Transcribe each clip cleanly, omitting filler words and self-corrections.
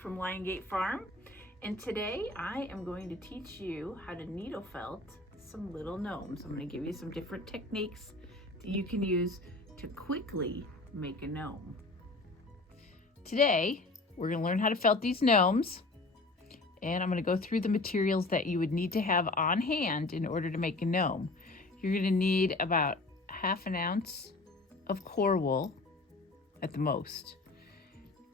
from Liongate Farm, and today I am going to teach you how to needle felt some little gnomes. I'm going to give you some different techniques that you can use to quickly make a gnome. Today we're going to learn how to felt these gnomes, and I'm going to go through the materials that you would need to have on hand in order to make a gnome. You're going to need about ½ ounce of core wool at the most.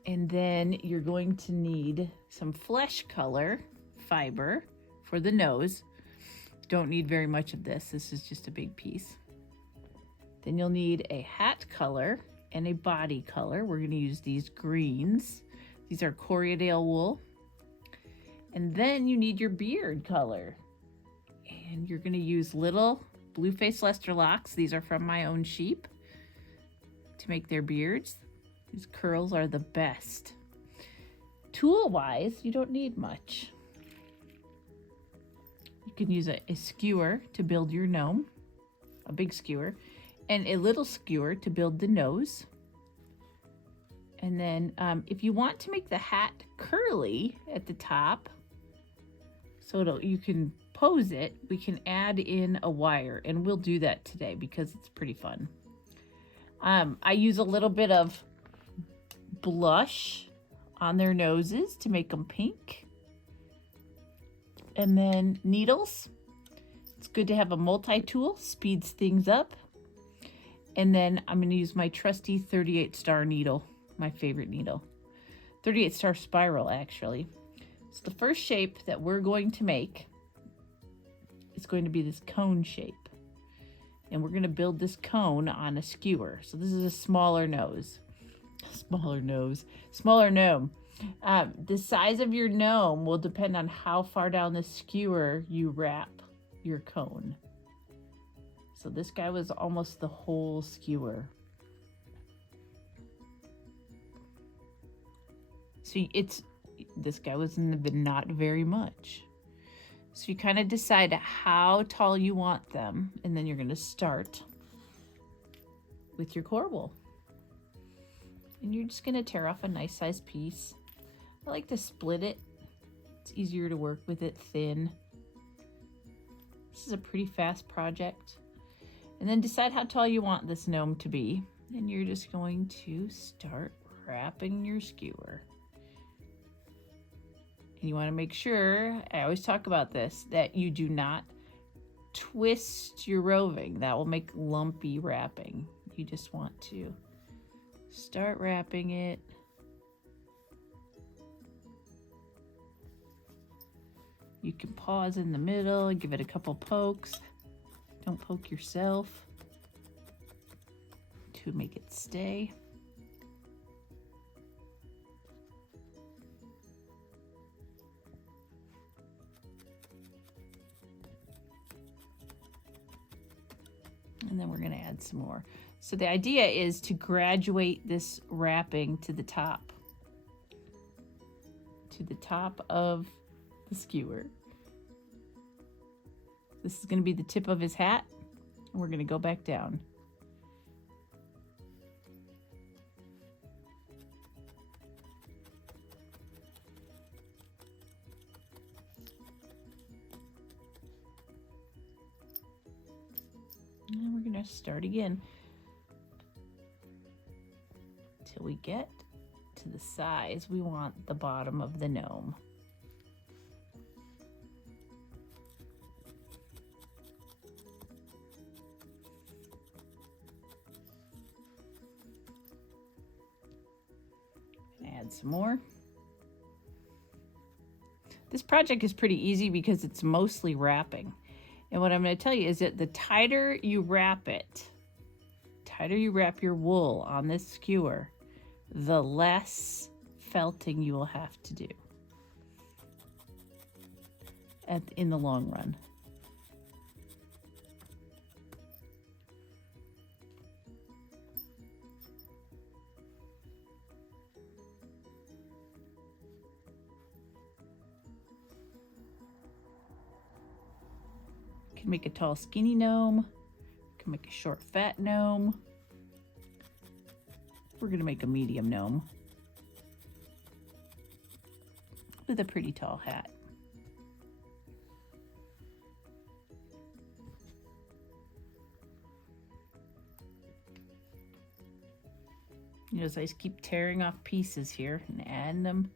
And then you're going to need some flesh color fiber for the nose. Don't need very much of this. This is just a big piece. Then you'll need a hat color and a body color. We're going to use these greens. These are Corriedale wool. And then you need your beard color. And you're going to use little Bluefaced Leicester locks. These are from my own sheep to make their beards. These curls are the best. Tool-wise, you don't need much. You can use a skewer to build your gnome, a big skewer, and a little skewer to build the nose. And then if you want to make the hat curly at the top, so you can pose it, we can add in a wire, and we'll do that today because it's pretty fun. I use a little bit of blush on their noses to make them pink. And then needles. It's good to have a multi-tool, speeds things up. And then I'm going to use my trusty 38 star needle, my favorite needle. 38 star spiral, actually. So the first shape that we're going to make is going to be this cone shape. And we're going to build this cone on a skewer. So this is a smaller nose. Smaller gnome. The size of your gnome will depend on how far down the skewer you wrap your cone. So this guy was almost the whole skewer. So this guy was not very much. So you kind of decide how tall you want them, and then you're going to start with your core wool. And you're just going to tear off a nice size piece. I like to split it. It's easier to work with it thin. This is a pretty fast project. And then decide how tall you want this gnome to be. And you're just going to start wrapping your skewer. And you want to make sure, I always talk about this, that you do not twist your roving. That will make lumpy wrapping. You just want to start wrapping it. You can pause in the middle and give it a couple pokes. Don't poke yourself to make it stay. And then we're going to add some more. So the idea is to graduate this wrapping to the top of the skewer. This is going to be the tip of his hat, and we're going to go back down. And we're going to start again till we get to the size we want the bottom of the gnome. Add some more. This project is pretty easy because it's mostly wrapping. And what I'm going to tell you is that the tighter you wrap your wool on this skewer, the less felting you will have to do in the long run. You can make a tall skinny gnome. You can make a short fat gnome. We're going to make a medium gnome. with a pretty tall hat. You know, so I just keep tearing off pieces here and adding them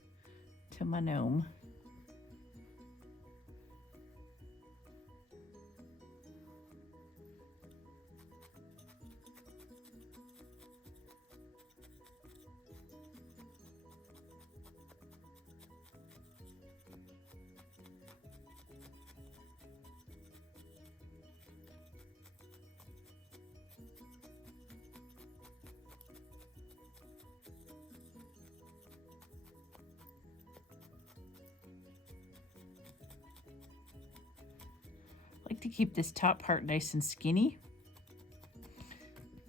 to my gnome. I like to keep this top part nice and skinny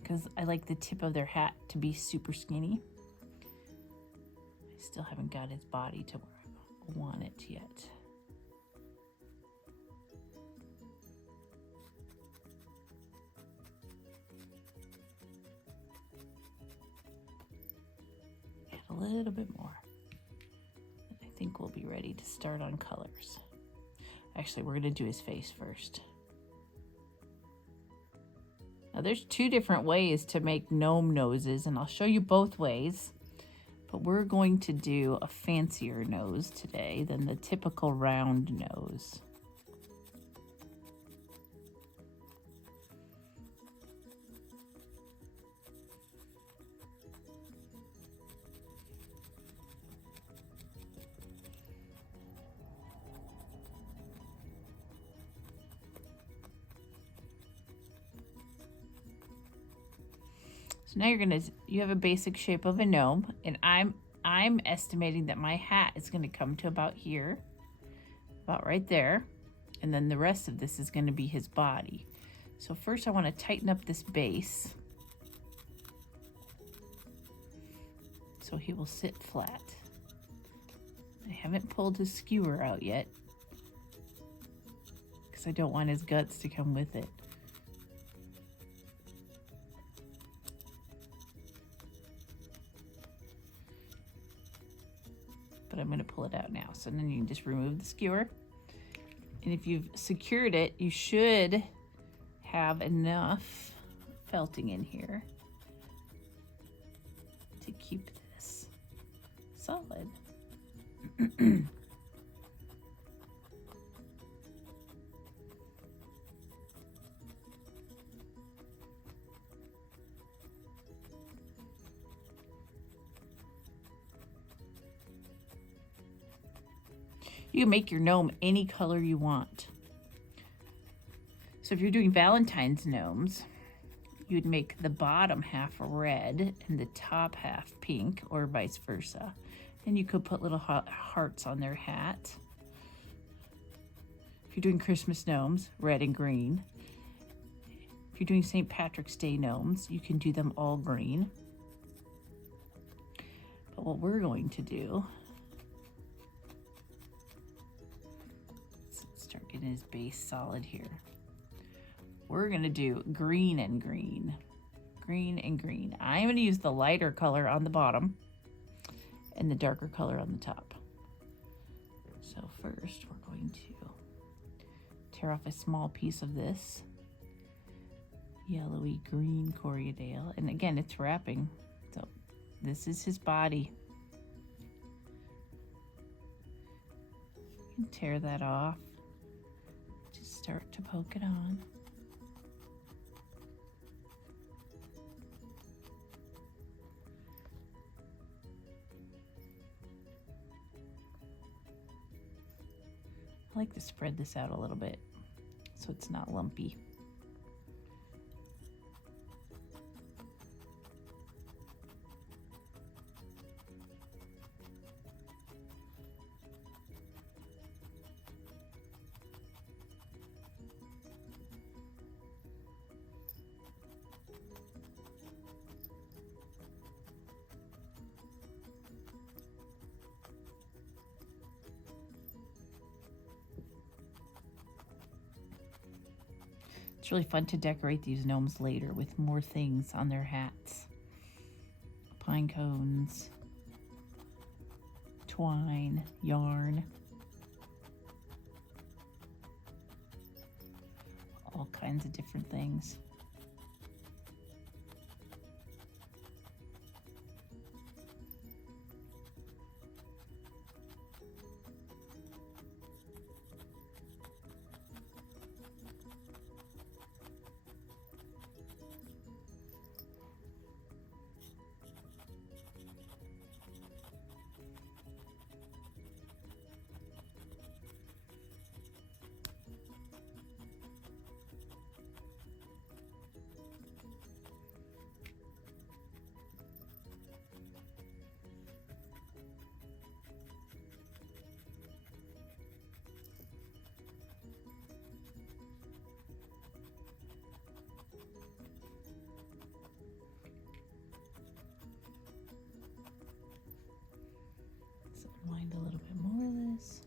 because I like the tip of their hat to be super skinny. I still haven't got his body to where I want it yet. Add a little bit more. I think we'll be ready to start on colors. Actually, we're going to do his face first. Now, there's two different ways to make gnome noses, and I'll show you both ways. But we're going to do a fancier nose today than the typical round nose. So now you have a basic shape of a gnome, and I'm estimating that my hat is going to come to about here, about right there, and then the rest of this is going to be his body. So first I want to tighten up this base so he will sit flat. I haven't pulled his skewer out yet because I don't want his guts to come with it. But I'm going to pull it out now. So then you can just remove the skewer. And if you've secured it, you should have enough felting in here to keep this solid. You can make your gnome any color you want. So if you're doing Valentine's gnomes, you'd make the bottom half red and the top half pink, or vice versa. And you could put little hearts on their hat. If you're doing Christmas gnomes, red and green. If you're doing St. Patrick's Day gnomes, you can do them all green. But what we're going to do, start getting his base solid here. We're gonna do green and green. Green and green. I'm gonna use the lighter color on the bottom and the darker color on the top. So first we're going to tear off a small piece of this yellowy green Corriedale. And again, it's wrapping. So this is his body. You can tear that off. Just start to poke it on. I like to spread this out a little bit so it's not lumpy. It's really fun to decorate these gnomes later with more things on their hats. Pine cones, twine, yarn, all kinds of different things. Unwind a little bit more of this.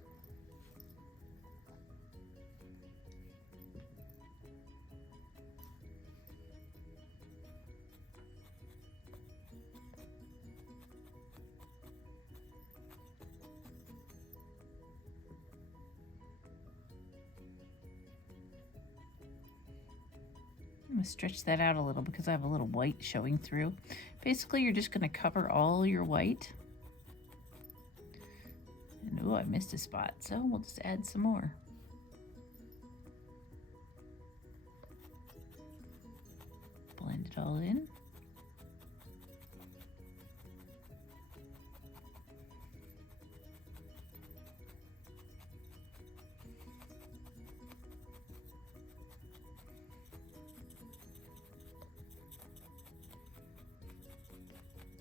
I'm going to stretch that out a little because I have a little white showing through. Basically, you're just going to cover all your white. And oh, I missed a spot, so we'll just add some more. Blend it all in.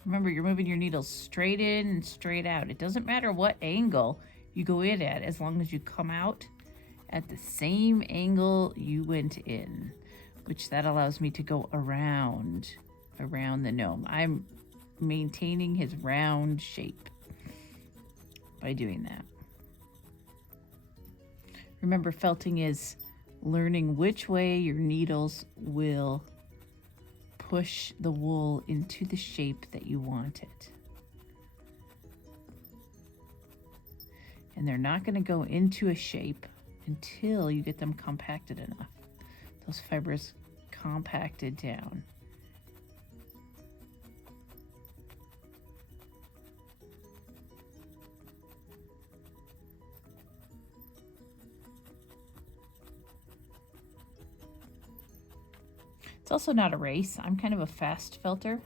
Remember, you're moving your needles straight in and straight out. It doesn't matter what angle you go in at, as long as you come out at the same angle you went in, which that allows me to go around the gnome. I'm maintaining his round shape by doing that. Remember, felting is learning which way your needles will push the wool into the shape that you want it. And they're not going to go into a shape until you get them compacted enough. Those fibers compacted down. It's also not a race. I'm kind of a fast felter.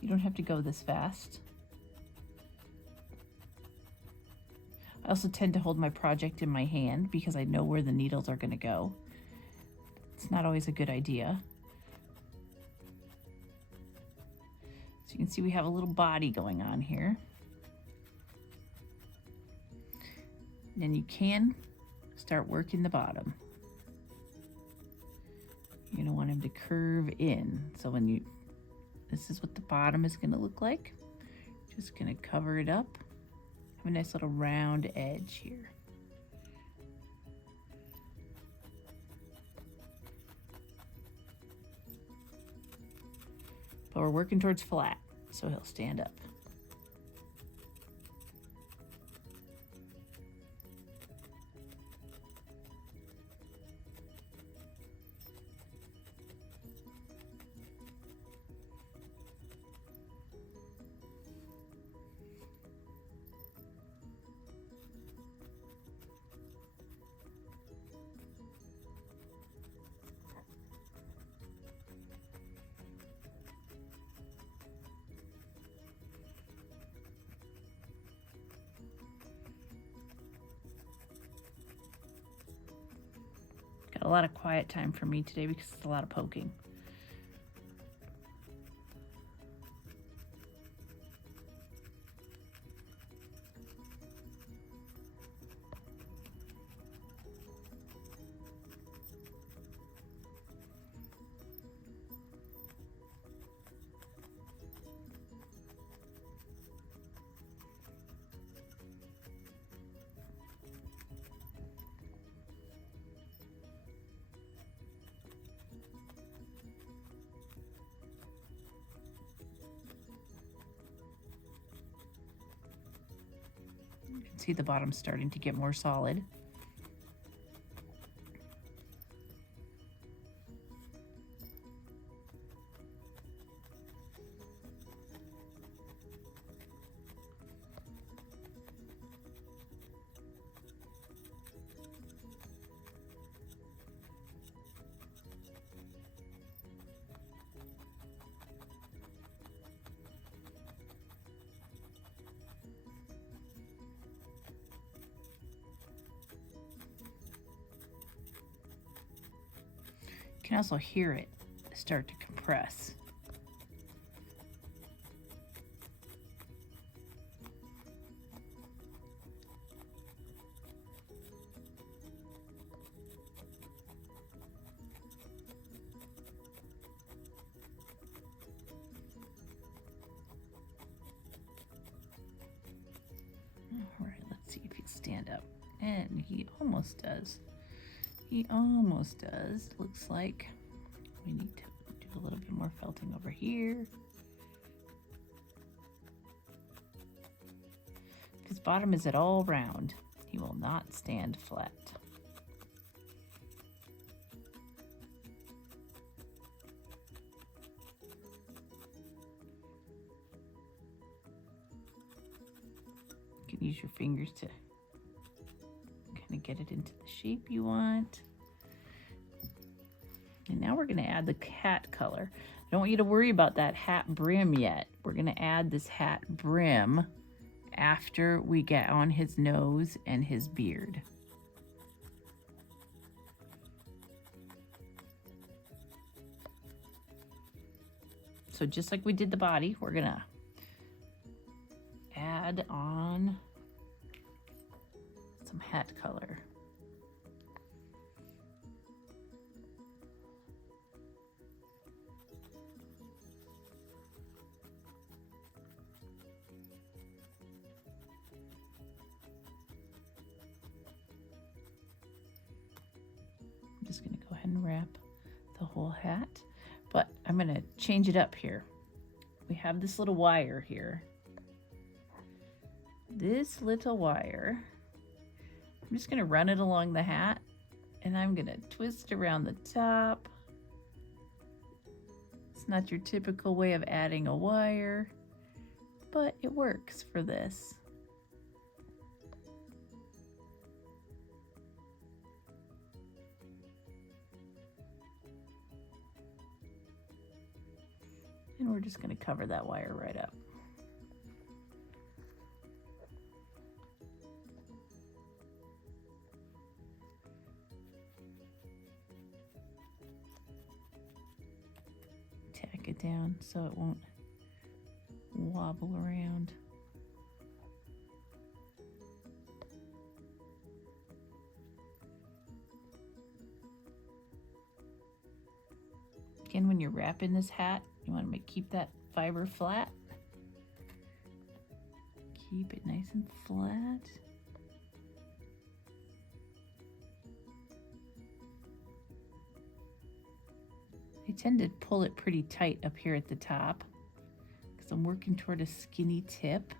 You don't have to go this fast. I also tend to hold my project in my hand because I know where the needles are going to go. It's not always a good idea. So you can see we have a little body going on here. And then you can start working the bottom. You're going to want him to curve in. So when this is what the bottom is going to look like. Just going to cover it up. Have a nice little round edge here. But we're working towards flat, so he'll stand up. Got a lot of quiet time for me today because it's a lot of poking. See the bottom starting to get more solid. You can also hear it start to compress. All right, let's see if he'll stand up. And he almost does. He almost does. Looks like we need to do a little bit more felting over here. If his bottom is at all round, he will not stand flat. You can use your fingers to kind of get it into the shape you want. And now we're going to add the hat color. I don't want you to worry about that hat brim yet. We're going to add this hat brim after we get on his nose and his beard. So just like we did the body, we're going to add on some hat color. I'm just going to go ahead and wrap the whole hat, but I'm going to change it up here. We have this little wire here. This little wire, I'm just going to run it along the hat, and I'm going to twist around the top. It's not your typical way of adding a wire, but it works for this. And we're just going to cover that wire right up. Tack it down so it won't wobble around. Again, when you're wrapping this hat, you want to keep that fiber flat. Keep it nice and flat. I tend to pull it pretty tight up here at the top because I'm working toward a skinny tip.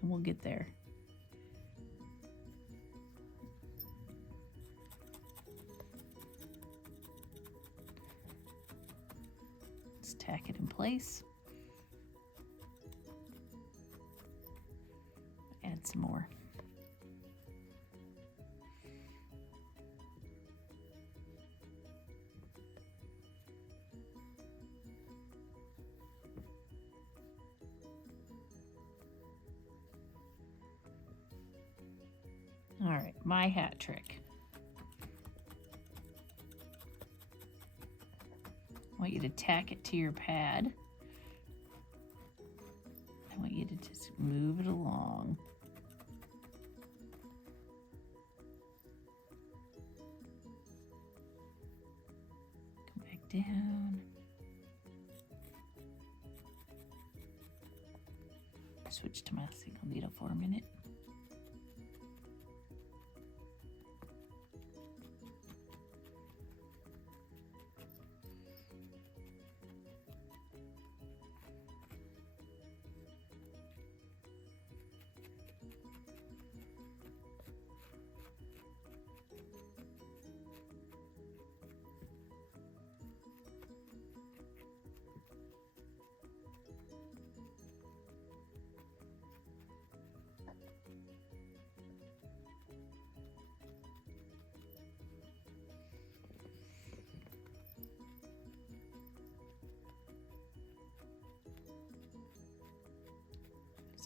And we'll get there. Let's tack it in place. Add some more. All right, my hat trick. I want you to tack it to your pad. I want you to just move it along. Go back down. Switch to my single needle for a minute.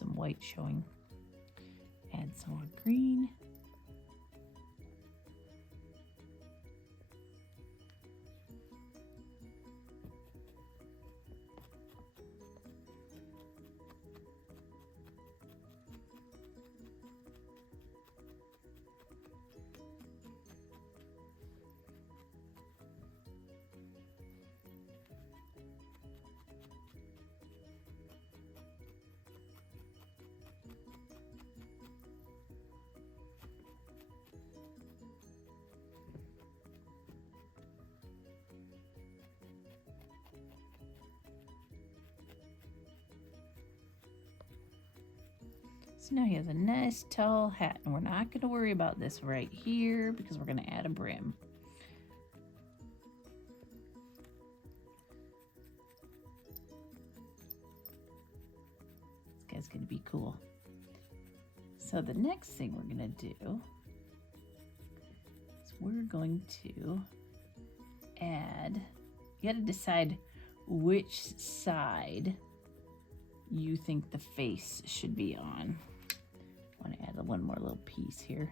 some white showing. Add some more green. So now he has a nice tall hat, and we're not going to worry about this right here because we're going to add a brim. This guy's going to be cool. So the next thing we're going to do is we're going to add, you got to decide which side you think the face should be on. I want to add one more little piece here.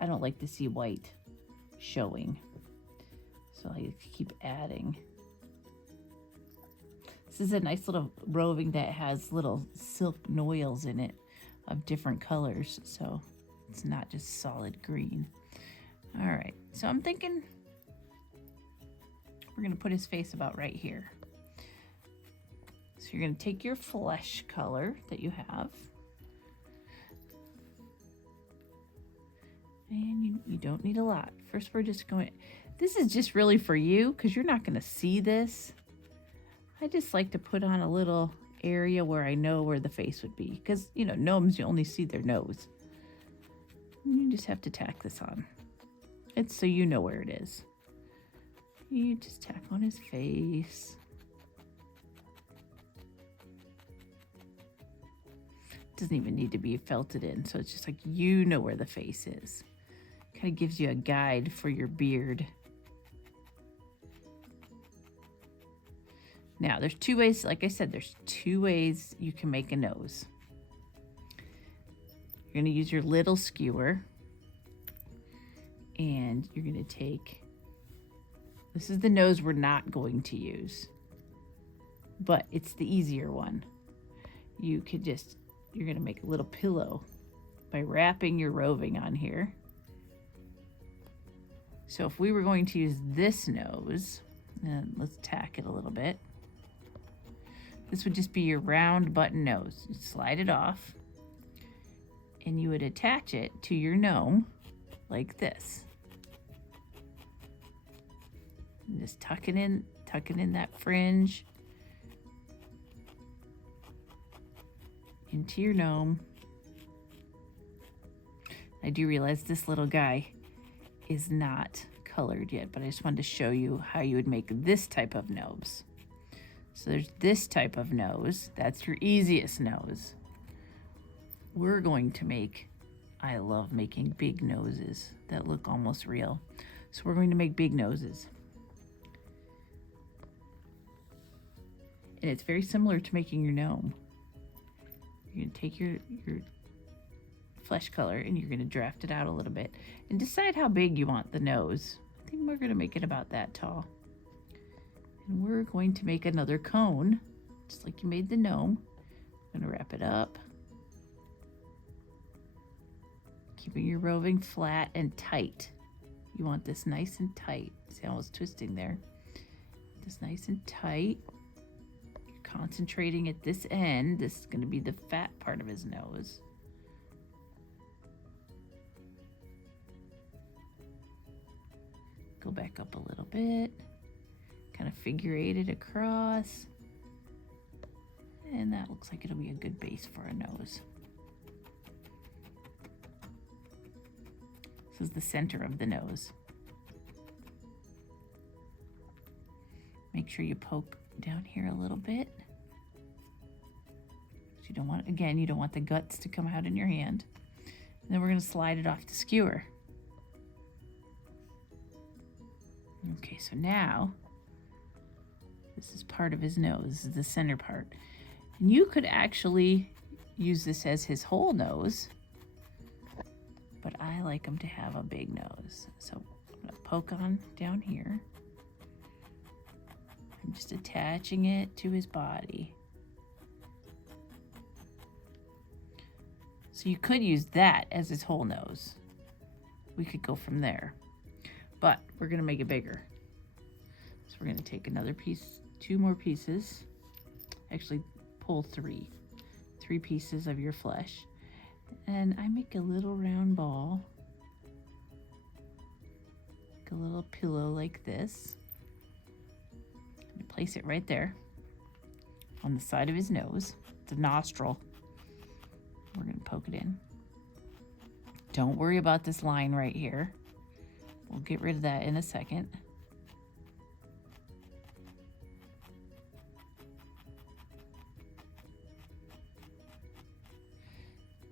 I don't like to see white showing, so I keep adding. This is a nice little roving that has little silk noils in it of different colors, so it's not just solid green. All right, so I'm thinking we're gonna put his face about right here. So you're going to take your flesh color that you have, and you don't need a lot. First, we're just going, this is just really for you because you're not going to see this. I just like to put on a little area where I know where the face would be because, you know, gnomes, you only see their nose. And you just have to tack this on. It's so you know where it is. You just tack on his face. Doesn't even need to be felted in, so it's just like you know where the face is. Kind of gives you a guide for your beard. Now there's two ways, like I said, there's two ways you can make a nose. You're going to use your little skewer, and you're going to take, this is the nose we're not going to use, but it's the easier one. You could just, you're going to make a little pillow by wrapping your roving on here. So if we were going to use this nose, and let's tack it a little bit. This would just be your round button nose. You slide it off, and you would attach it to your gnome like this. And just tuck it in that fringe into your gnome. I do realize this little guy is not colored yet, but I just wanted to show you how you would make this type of nose. So there's this type of nose. That's your easiest nose. We're going to make, I love making big noses that look almost real. So we're going to make big noses. And it's very similar to making your gnome. You're going to take your flesh color and you're going to draft it out a little bit and decide how big you want the nose. I think we're going to make it about that tall. And we're going to make another cone, just like you made the gnome. I'm going to wrap it up. Keeping your roving flat and tight. You want this nice and tight. See how it's twisting there? This nice and tight. Concentrating at this end. This is going to be the fat part of his nose. Go back up a little bit. Kind of figure eight it across. And that looks like it'll be a good base for a nose. This is the center of the nose. Make sure you poke down here a little bit. You don't want, again, you don't want the guts to come out in your hand. And then we're going to slide it off the skewer. Okay, so now this is part of his nose. This is the center part. And you could actually use this as his whole nose, but I like him to have a big nose. So I'm gonna poke on down here. I'm just attaching it to his body. So you could use that as his whole nose. We could go from there, but we're gonna make it bigger. So we're gonna take another piece, 2 more pieces. Actually, pull 3 pieces of your flesh. And I make a little round ball, like a little pillow like this. And place it right there on the side of his nose, the nostril. We're gonna poke it in. Don't worry about this line right here. We'll get rid of that in a second.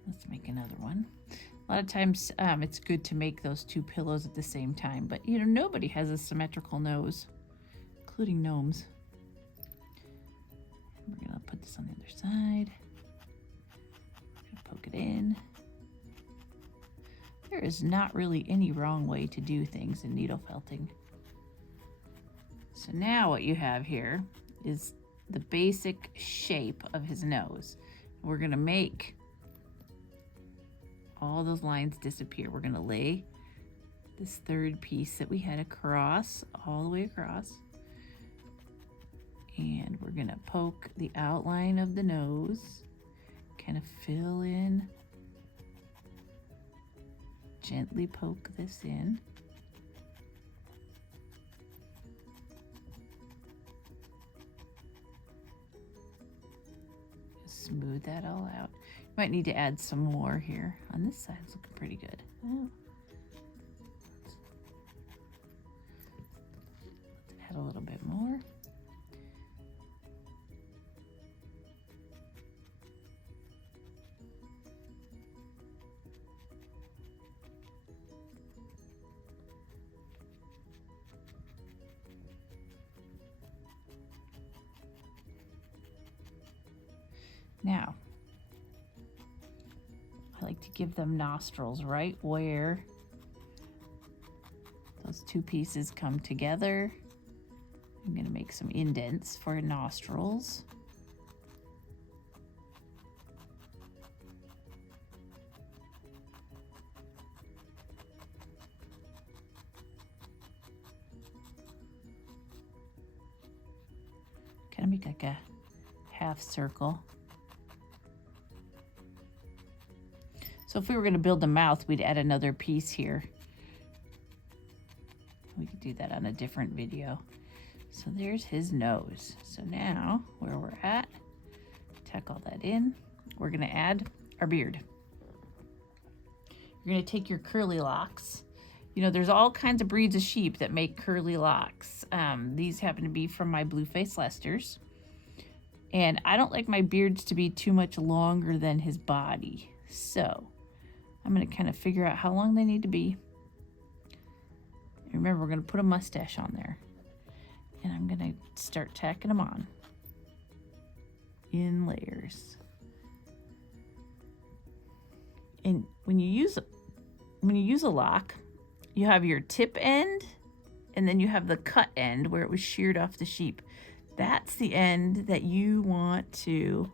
Let's make another one. A lot of times it's good to make those 2 pillows at the same time, but you know, nobody has a symmetrical nose, including gnomes. We're gonna put this on the other side. We're gonna poke it in. There is not really any wrong way to do things in needle felting. So now what you have here is the basic shape of his nose. We're gonna make all those lines disappear. We're gonna lay this 3rd piece that we had across, all the way across. And we're gonna poke the outline of the nose, kind of fill in, gently poke this in. Smooth that all out. Might need to add some more here. On this side, it's looking pretty good. Oh. Let's add a little bit more. Now, I like to give them nostrils right where those 2 pieces come together. I'm going to make some indents for nostrils. Kind of make like a half circle. So if we were going to build the mouth, we'd add another piece here. We could do that on a different video. So there's his nose. So now where we're at, tuck all that in. We're going to add our beard. You're going to take your curly locks. You know, there's all kinds of breeds of sheep that make curly locks. These happen to be from my Bluefaced Leicesters. And I don't like my beards to be too much longer than his body. So I'm going to kind of figure out how long they need to be. And remember, we're going to put a mustache on there. And I'm going to start tacking them on in layers. And when you use a lock, you have your tip end, and then you have the cut end where it was sheared off the sheep. That's the end that you want to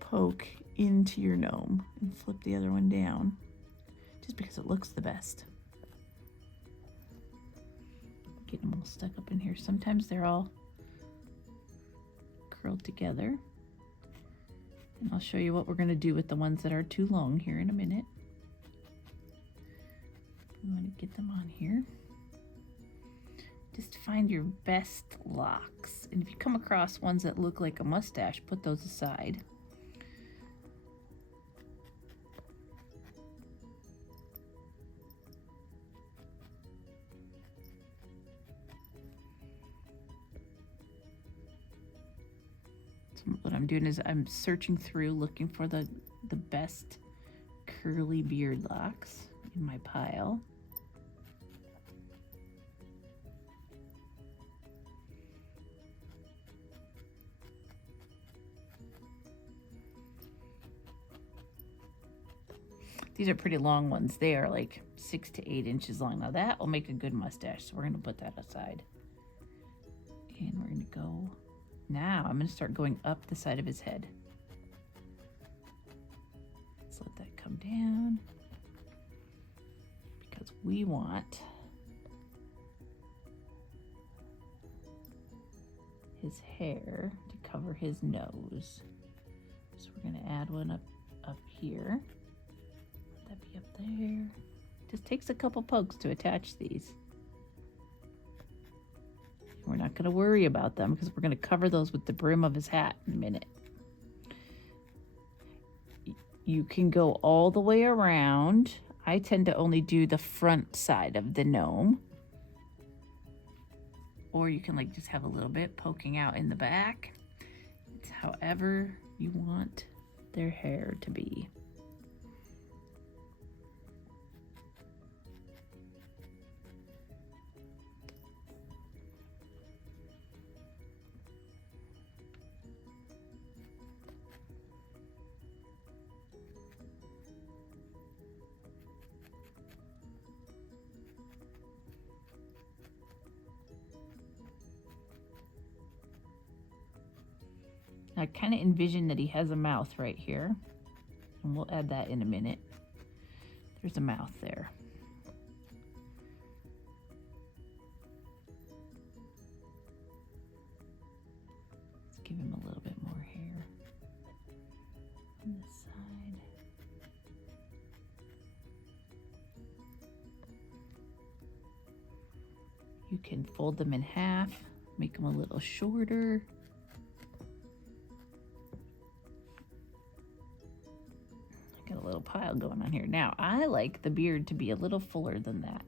poke into your gnome, and flip the other one down just because it looks the best. Get them all stuck up in here. Sometimes they're all curled together. And I'll show you what we're going to do with the ones that are too long here in a minute. We want to get them on here. Just find your best locks. And if you come across ones that look like a mustache, put those aside. What I'm doing is I'm searching through looking for the best curly beard locks in my pile. These are pretty long ones. They are like 6 to 8 inches long. Now that will make a good mustache. So we're going to put that aside. And we're going to go, now I'm going to start going up the side of his head. Let's let that come down. Because we want his hair to cover his nose. So we're going to add one up here. Let that be up there. Just takes a couple pokes to attach these. We're not going to worry about them because we're going to cover those with the brim of his hat in a minute. You can go all the way around. I tend to only do the front side of the gnome. Or you can like just have a little bit poking out in the back. It's however you want their hair to be. I kind of envision that he has a mouth right here, and we'll add that in a minute. There's a mouth there. Let's give him a little bit more hair on this side. You can fold them in half, make them a little shorter. Got a little pile going on here. Now, I like the beard to be a little fuller than that.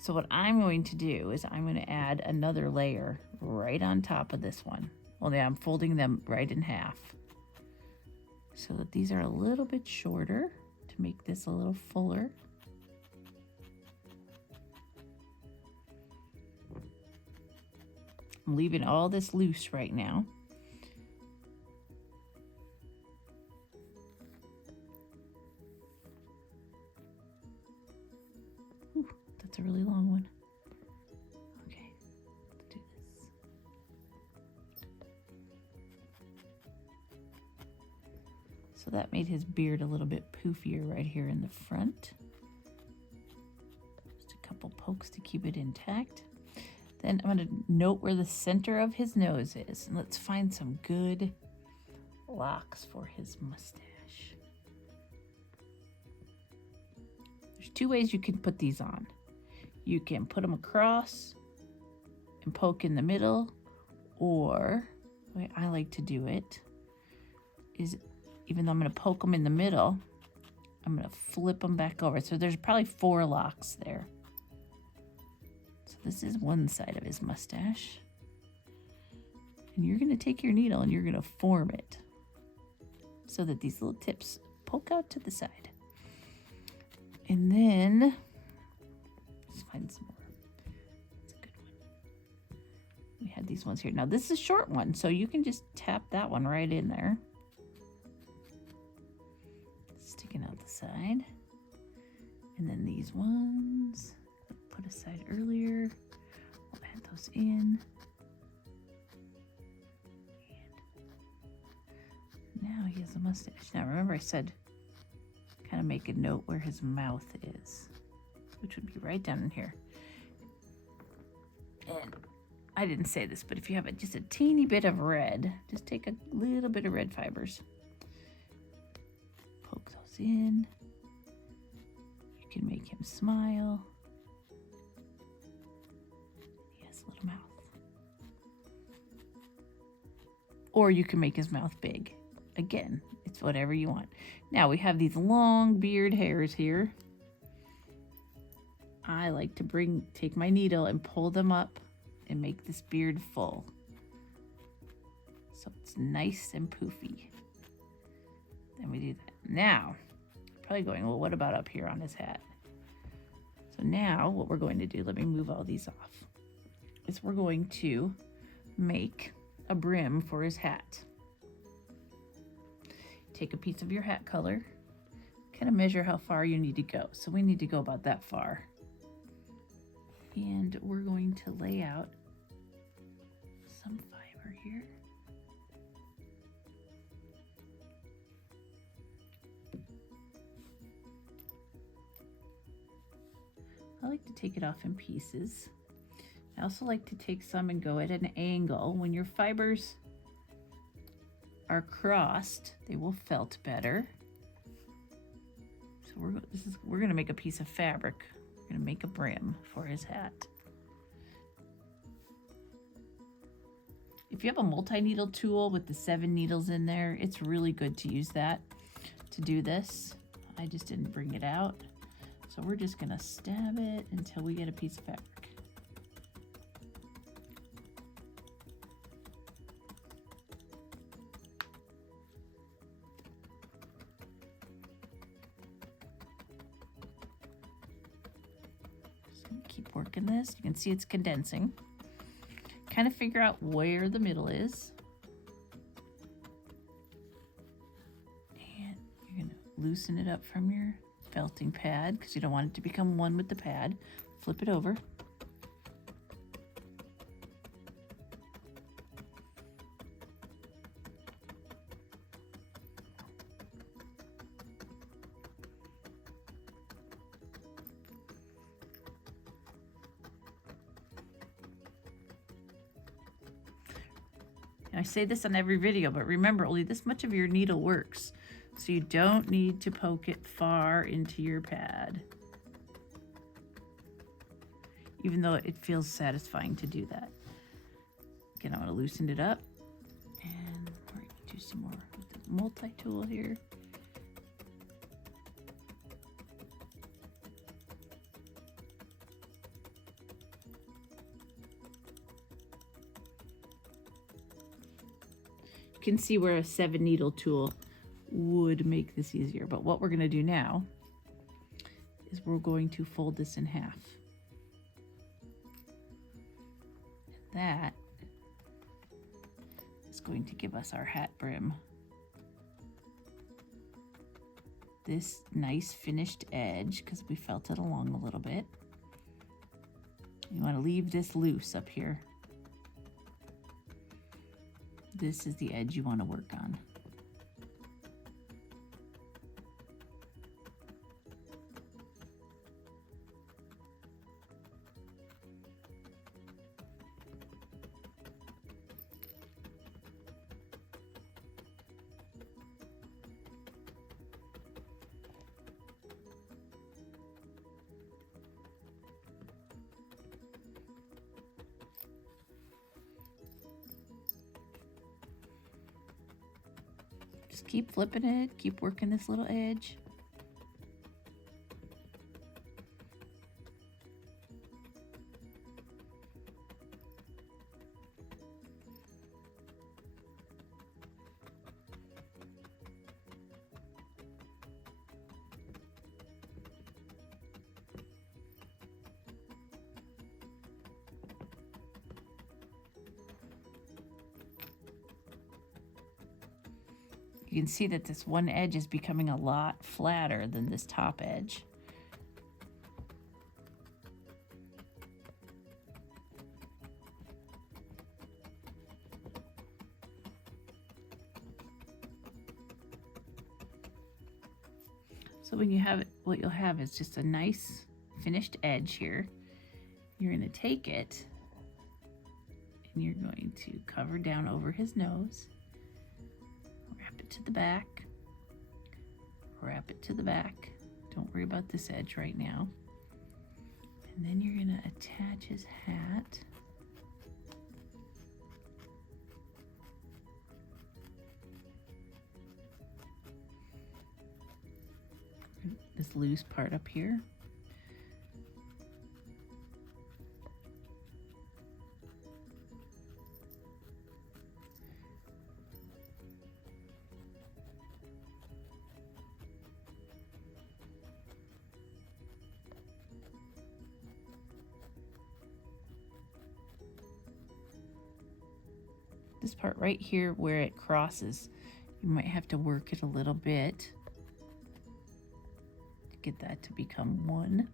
So what I'm going to do is I'm going to add another layer right on top of this one. Only I'm folding them right in half so that these are a little bit shorter to make this a little fuller. I'm leaving all this loose right now. That's a really long one. Okay, let's do this. So that made his beard a little bit poofier right here in the front. Just a couple pokes to keep it intact. Then I'm going to note where the center of his nose is. And let's find some good locks for his mustache. There's two ways you can put these on. You can put them across and poke in the middle, or the way I like to do it is, even though I'm going to poke them in the middle, I'm going to flip them back over. So there's probably 4 locks there. So this is one side of his mustache. And you're going to take your needle and you're going to form it so that these little tips poke out to the side. And then let's find some more. That's a good one. We had these ones here. Now this is a short one, so you can just tap that one right in there. Sticking out the side. And then these ones put aside earlier. We'll add those in. And now he has a mustache. Now remember I said kind of make a note where his mouth is, which would be right down in here. And I didn't say this, but if you have just a teeny bit of red, just take a little bit of red fibers. Poke those in. You can make him smile. He has a little mouth. Or you can make his mouth big. Again, it's whatever you want. Now we have these long beard hairs here. I like to take my needle and pull them up and make this beard full. So it's nice and poofy. Then we do that. Now, probably going, well, what about up here on his hat? So now what we're going to do, let me move all these off, is we're going to make a brim for his hat. Take a piece of your hat color, kind of measure how far you need to go. So we need to go about that far. And we're going to lay out some fiber here. I like to take it off in pieces. I also like to take some and go at an angle. When your fibers are crossed, they will felt better. So we're going to make a piece of fabric. We're going to make a brim for his hat. If you have a multi-needle tool with the 7 needles in there, it's really good to use that to do this. I just didn't bring it out. So we're just going to stab it until we get a piece of fabric. Keep working this. You can see it's condensing. Kind of figure out where the middle is. And you're going to loosen it up from your felting pad because you don't want it to become one with the pad. Flip it over. I say this on every video, but remember, only this much of your needle works. So you don't need to poke it far into your pad. Even though it feels satisfying to do that. Again, I'm going to loosen it up. And we're going to do some more with the multi-tool here. You can see where a 7 needle tool would make this easier, but what we're going to do now is we're going to fold this in half. That is going to give us our hat brim. This nice finished edge, because we felt it along a little bit. You want to leave this loose up here. This is the edge you want to work on. Just keep flipping it, keep working this little edge. You can see that this one edge is becoming a lot flatter than this top edge. So when you have it, what you'll have is just a nice finished edge here. You're going to take it and you're going to cover down over his nose. Wrap it to the back, wrap it to the back. Don't worry about this edge right now. And then you're gonna attach his hat. This loose part up here. This part right here where it crosses, you might have to work it a little bit. get that to become one.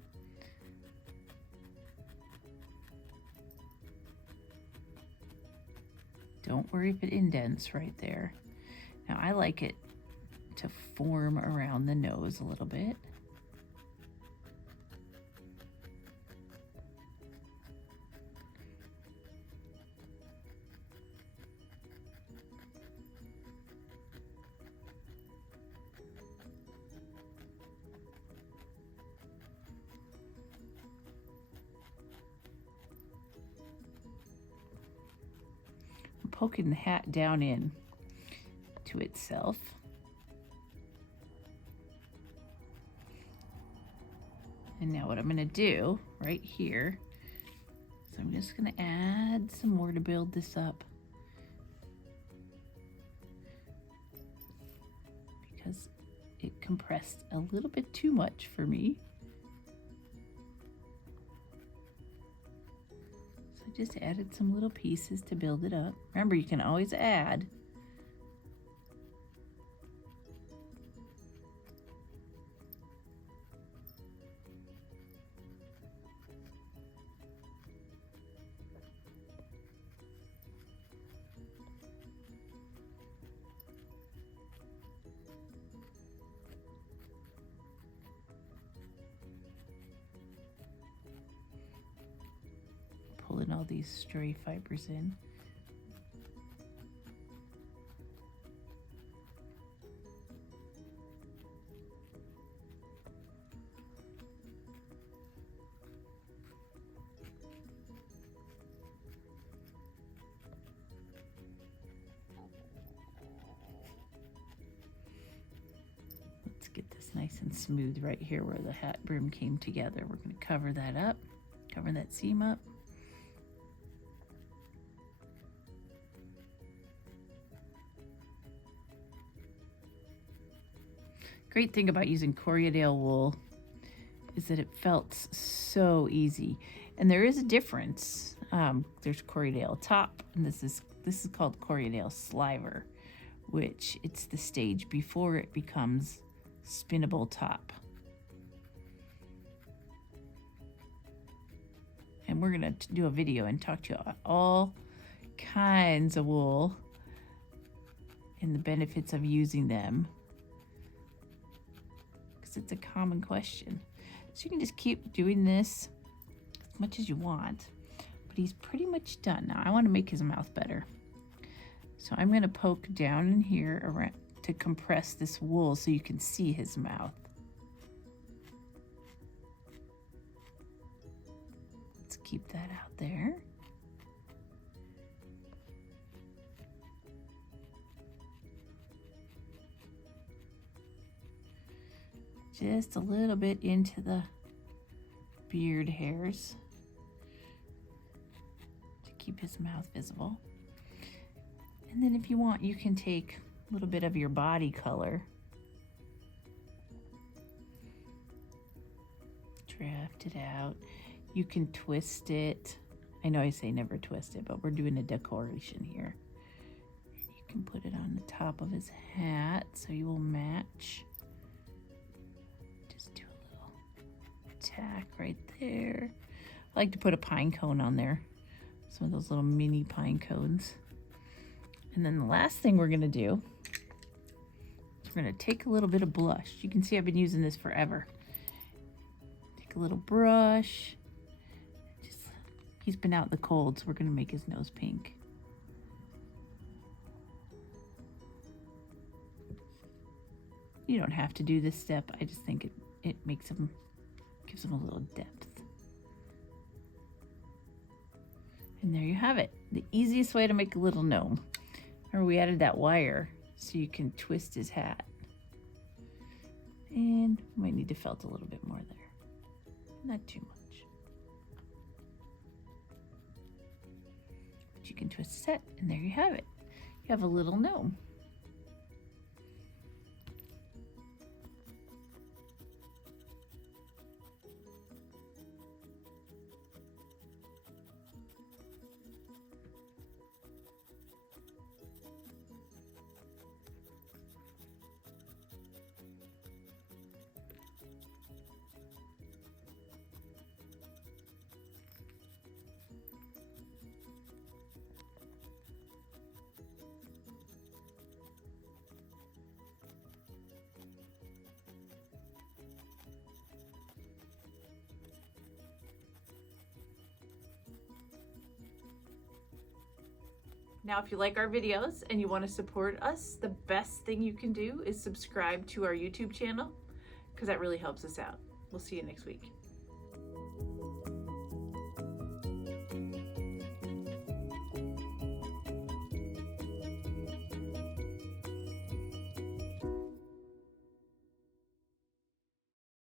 Don't worry if it indents right there. Now I like it to form around the nose a little bit. Poking the hat down in to itself. And now what I'm going to do right here is I'm just going to add some more to build this up, because it compressed a little bit too much for me. Just added some little pieces to build it up. Remember, you can always add. Pulling all these stray fibers in. Let's get this nice and smooth right here where the hat brim came together. We're going to cover that up, cover that seam up. Great thing about using Corriedale wool is that it felt so easy, and there is a difference. There's Corriedale top, and this is called Corriedale sliver, which it's the stage before it becomes spinnable top. And we're gonna do a video and talk to you about all kinds of wool and the benefits of using them, it's a common question. So you can just keep doing this as much as you want, but he's pretty much done. Now I want to make his mouth better. So I'm going to poke down in here around to compress this wool so you can see his mouth. Let's keep that out there. Just a little bit into the beard hairs to keep his mouth visible. And then if you want, you can take a little bit of your body color, draft it out. You can twist it. I know I say never twist it, but we're doing a decoration here. And you can put it on the top of his hat so you will match. Tack right there. I like to put a pine cone on there, some of those little mini pine cones. And then the last thing we're going to do is we're going to take a little bit of blush. You can see I've been using this forever. Take a little brush. He's been out in the cold, so we're going to make his nose pink. You don't have to do this step. I just think it makes him, gives them a little depth. And there you have it. The easiest way to make a little gnome. Remember, we added that wire so you can twist his hat. And might need to felt a little bit more there. Not too much. But you can twist his hat, and there you have it. You have a little gnome. Now, if you like our videos and you want to support us, the best thing you can do is subscribe to our YouTube channel, because that really helps us out. We'll see you next week.